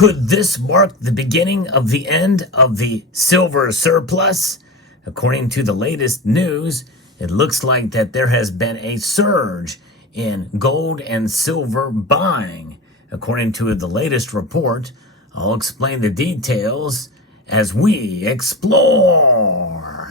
Could this mark the beginning of the end of the silver surplus? According to the latest news, it looks like that there has been a surge in gold and silver buying. According to the latest report, I'll explain the details as we explore.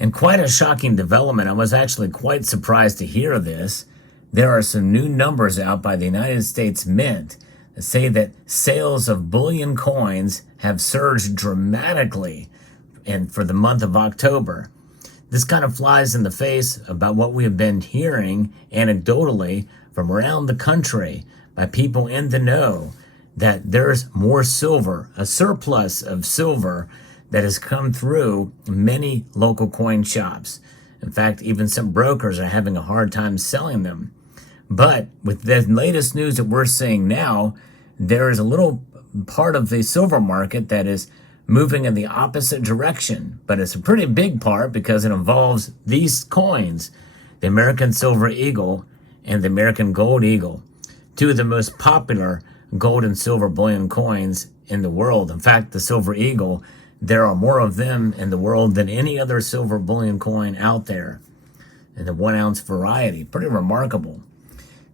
And quite a shocking development. I was actually quite surprised to hear this. There are some new numbers out by the United States Mint that say that sales of bullion coins have surged dramatically for the month of October. This kind of flies in the face about what we have been hearing anecdotally from around the country by people in the know, that there's more silver, a surplus of silver that has come through many local coin shops. In fact, even some brokers are having a hard time selling them. But with the latest news that we're seeing now, there is a little part of the silver market that is moving in the opposite direction. But it's a pretty big part because it involves these coins, the American Silver Eagle and the American Gold Eagle, two of the most popular gold and silver bullion coins in the world. In fact, the Silver Eagle, there are more of them in the world than any other silver bullion coin out there in the 1 ounce variety. Pretty remarkable.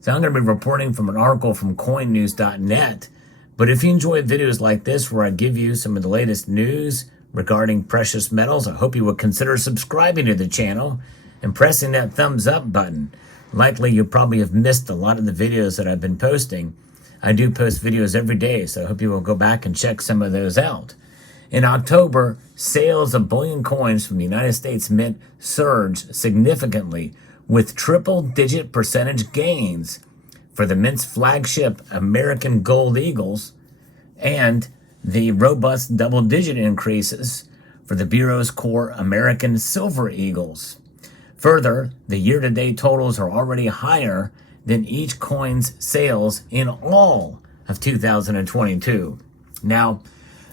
So I'm going to be reporting from an article from coinnews.net. But if you enjoy videos like this where I give you some of the latest news regarding precious metals, I hope you will consider subscribing to the channel and pressing that thumbs up button. Likely you probably have missed a lot of the videos that I've been posting. I do post videos every day, so I hope you will go back and check some of those out. In October, sales of bullion coins from the United States Mint surged significantly with triple-digit percentage gains for the Mint's flagship American Gold Eagles and the robust double-digit increases for the Bureau's core American Silver Eagles. Further, the year-to-date totals are already higher than each coin's sales in all of 2022. Now,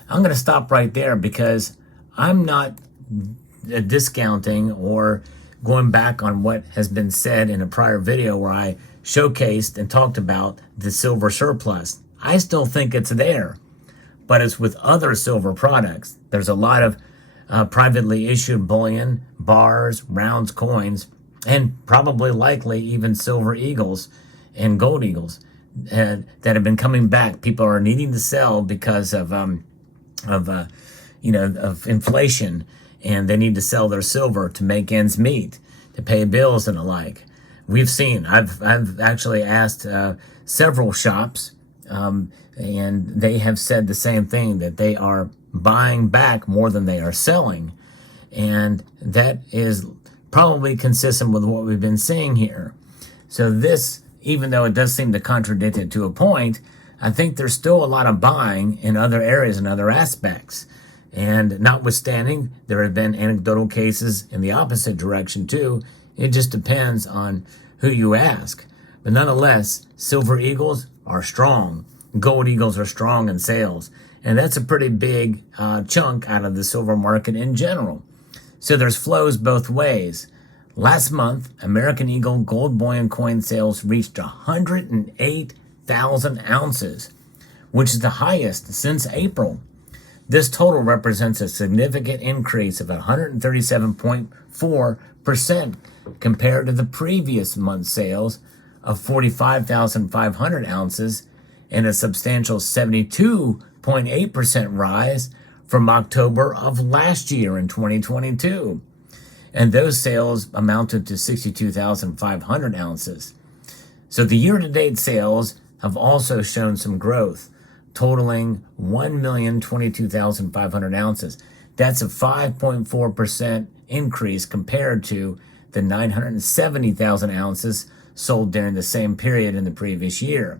I'm going to stop right there because I'm not discounting or going back on what has been said in a prior video where I showcased and talked about the silver surplus. I still think it's there, but it's with other silver products. There's a lot of privately issued bullion, bars, rounds, coins, and probably likely even silver eagles and gold eagles that have been coming back. People are needing to sell because of inflation, and they need to sell their silver to make ends meet, to pay bills and the like. We've seen, I've actually asked several shops, and they have said the same thing, that they are buying back more than they are selling. And that is probably consistent with what we've been seeing here. So this, even though it does seem to contradict it to a point, I think there's still a lot of buying in other areas and other aspects. And notwithstanding, there have been anecdotal cases in the opposite direction too. It just depends on who you ask. But nonetheless, silver eagles are strong. Gold eagles are strong in sales. And that's a pretty big chunk out of the silver market in general. So there's flows both ways. Last month, American Eagle gold bullion coin sales reached 108,000 ounces, which is the highest since April. This total represents a significant increase of 137.4% compared to the previous month's sales of 45,500 ounces and a substantial 72.8% rise from October of last year in 2022. And those sales amounted to 62,500 ounces. So the year-to-date sales have also shown some growth, totaling 1,022,500 ounces. That's a 5.4% increase compared to the 970,000 ounces sold during the same period in the previous year.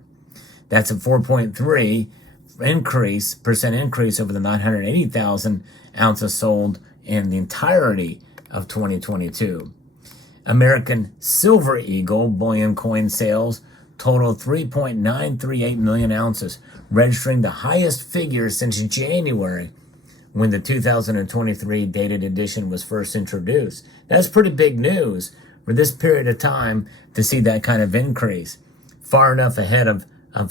That's a 4.3% increase over the 980,000 ounces sold in the entirety of 2022. American Silver Eagle bullion coin sales totaled 3.938 million ounces, registering the highest figure since January when the 2023 dated edition was first introduced. That's pretty big news for this period of time to see that kind of increase, far enough ahead of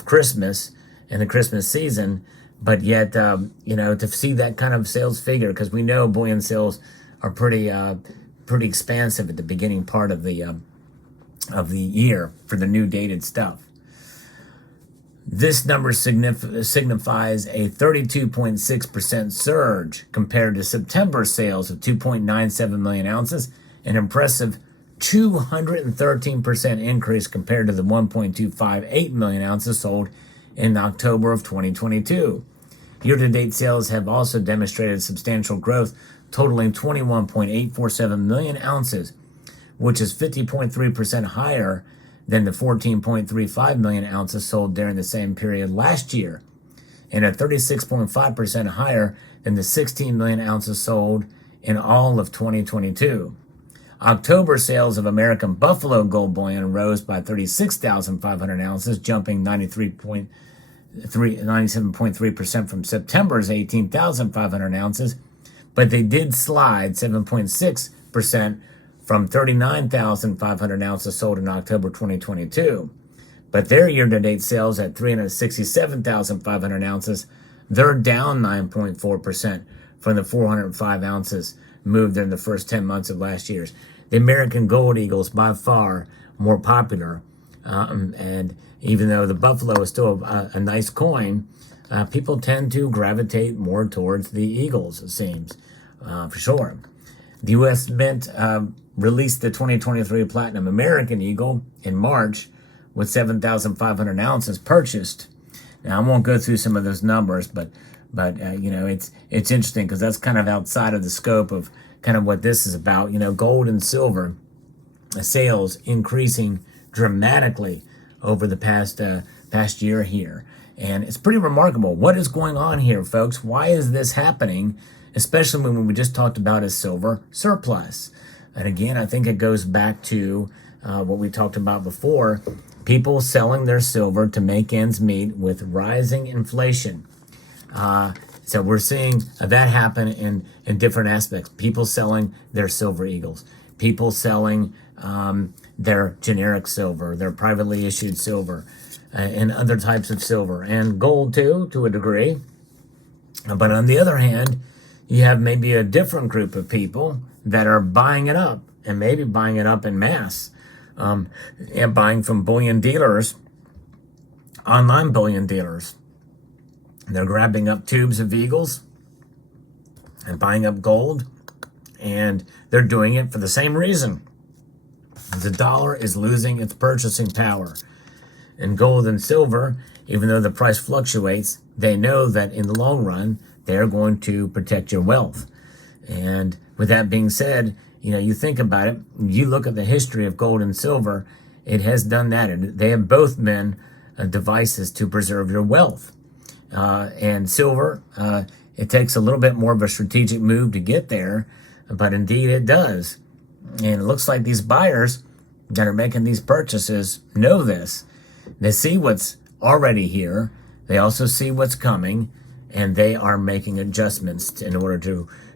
Christmas and the Christmas season, but yet, to see that kind of sales figure, because we know bullion sales are pretty expansive at the beginning part of the year for the new dated stuff. This number signifies a 32.6% surge compared to September sales of 2.97 million ounces, an impressive 213% increase compared to the 1.258 million ounces sold in October of 2022. Year-to-date sales have also demonstrated substantial growth, totaling 21.847 million ounces, which is 50.3% higher than the 14.35 million ounces sold during the same period last year, and at 36.5% higher than the 16 million ounces sold in all of 2022. October sales of American Buffalo Gold Bullion rose by 36,500 ounces, jumping 97.3% from September's 18,500 ounces, but they did slide 7.6% from 39,500 ounces sold in October 2022. But their year-to-date sales at 367,500 ounces, they're down 9.4% from the 405 ounces moved in the first 10 months of last year. The American Gold Eagles, by far more popular, and even though the Buffalo is still a nice coin, people tend to gravitate more towards the Eagles, it seems, for sure. The U.S. Mint released the 2023 Platinum American Eagle in March with 7,500 ounces purchased. Now, I won't go through some of those numbers, but it's interesting because that's kind of outside of the scope of kind of what this is about. Gold and silver sales increasing dramatically over the past year here. And it's pretty remarkable. What is going on here, folks? Why is this happening? Especially when we just talked about a silver surplus. And again, I think it goes back to what we talked about before, people selling their silver to make ends meet with rising inflation. So we're seeing that happen in different aspects. People selling their silver eagles, people selling their generic silver, their privately issued silver, and other types of silver, and gold too, to a degree. But on the other hand, you have maybe a different group of people that are buying it up, and maybe buying it up in mass, and buying from bullion dealers, online bullion dealers. They're grabbing up tubes of eagles and buying up gold, and they're doing it for the same reason. The dollar is losing its purchasing power. And gold and silver, even though the price fluctuates, they know that in the long run, they're going to protect your wealth. And with that being said, you think about it, you look at the history of gold and silver, it has done that. They have both been devices to preserve your wealth. And silver, it takes a little bit more of a strategic move to get there, but indeed it does. And it looks like these buyers that are making these purchases know this. They see what's already here. They also see what's coming, and they are making adjustments in order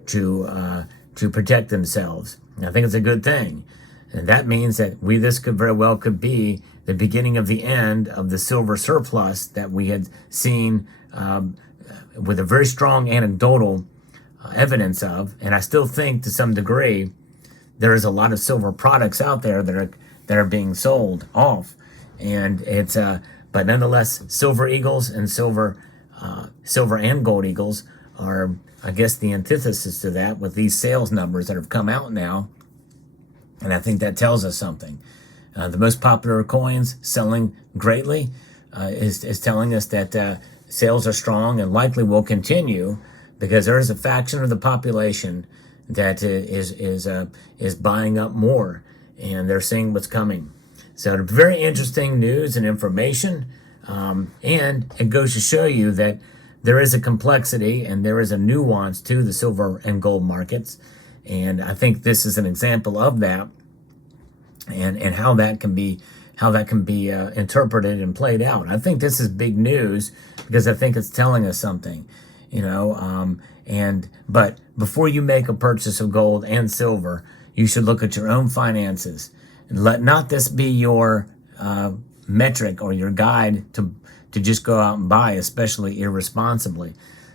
to protect themselves. And I think it's a good thing. And that means that this could very well could be the beginning of the end of the silver surplus that we had seen with a very strong anecdotal evidence of. And I still think to some degree there is a lot of silver products out there that are being sold off, and it's but nonetheless, silver eagles and silver and gold eagles are, I guess, the antithesis to that with these sales numbers that have come out now. And I think that tells us something. The most popular coins selling greatly is telling us that sales are strong and likely will continue, because there is a faction of the population that is buying up more, and they're seeing what's coming. So very interesting news and information, and it goes to show you that there is a complexity and there is a nuance to the silver and gold markets, and I think this is an example of that, and how that can be interpreted and played out. I think this is big news because I think it's telling us something, But before you make a purchase of gold and silver, you should look at your own finances and let not this be your metric or your guide to just go out and buy, especially irresponsibly.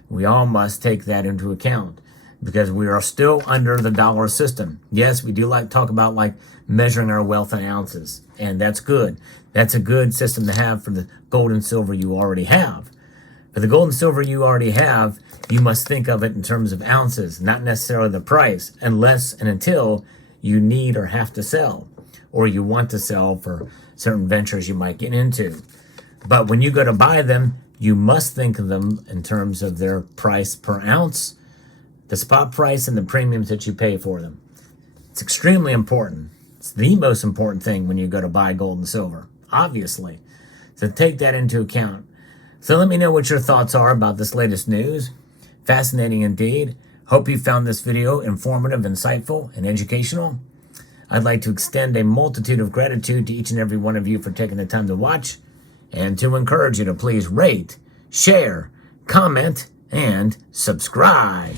We all must take that into account because we are still under the dollar system. Yes, we do like to talk about like measuring our wealth in ounces, and that's good. That's a good system to have for the gold and silver you already have. For the gold and silver you already have, you must think of it in terms of ounces, not necessarily the price, unless and until you need or have to sell, or you want to sell for certain ventures you might get into. But when you go to buy them, you must think of them in terms of their price per ounce, the spot price, and the premiums that you pay for them. It's extremely important. It's the most important thing when you go to buy gold and silver, obviously. So take that into account. So let me know what your thoughts are about this latest news. Fascinating indeed. Hope you found this video informative, insightful, and educational. I'd like to extend a multitude of gratitude to each and every one of you for taking the time to watch, and to encourage you to please rate, share, comment, and subscribe.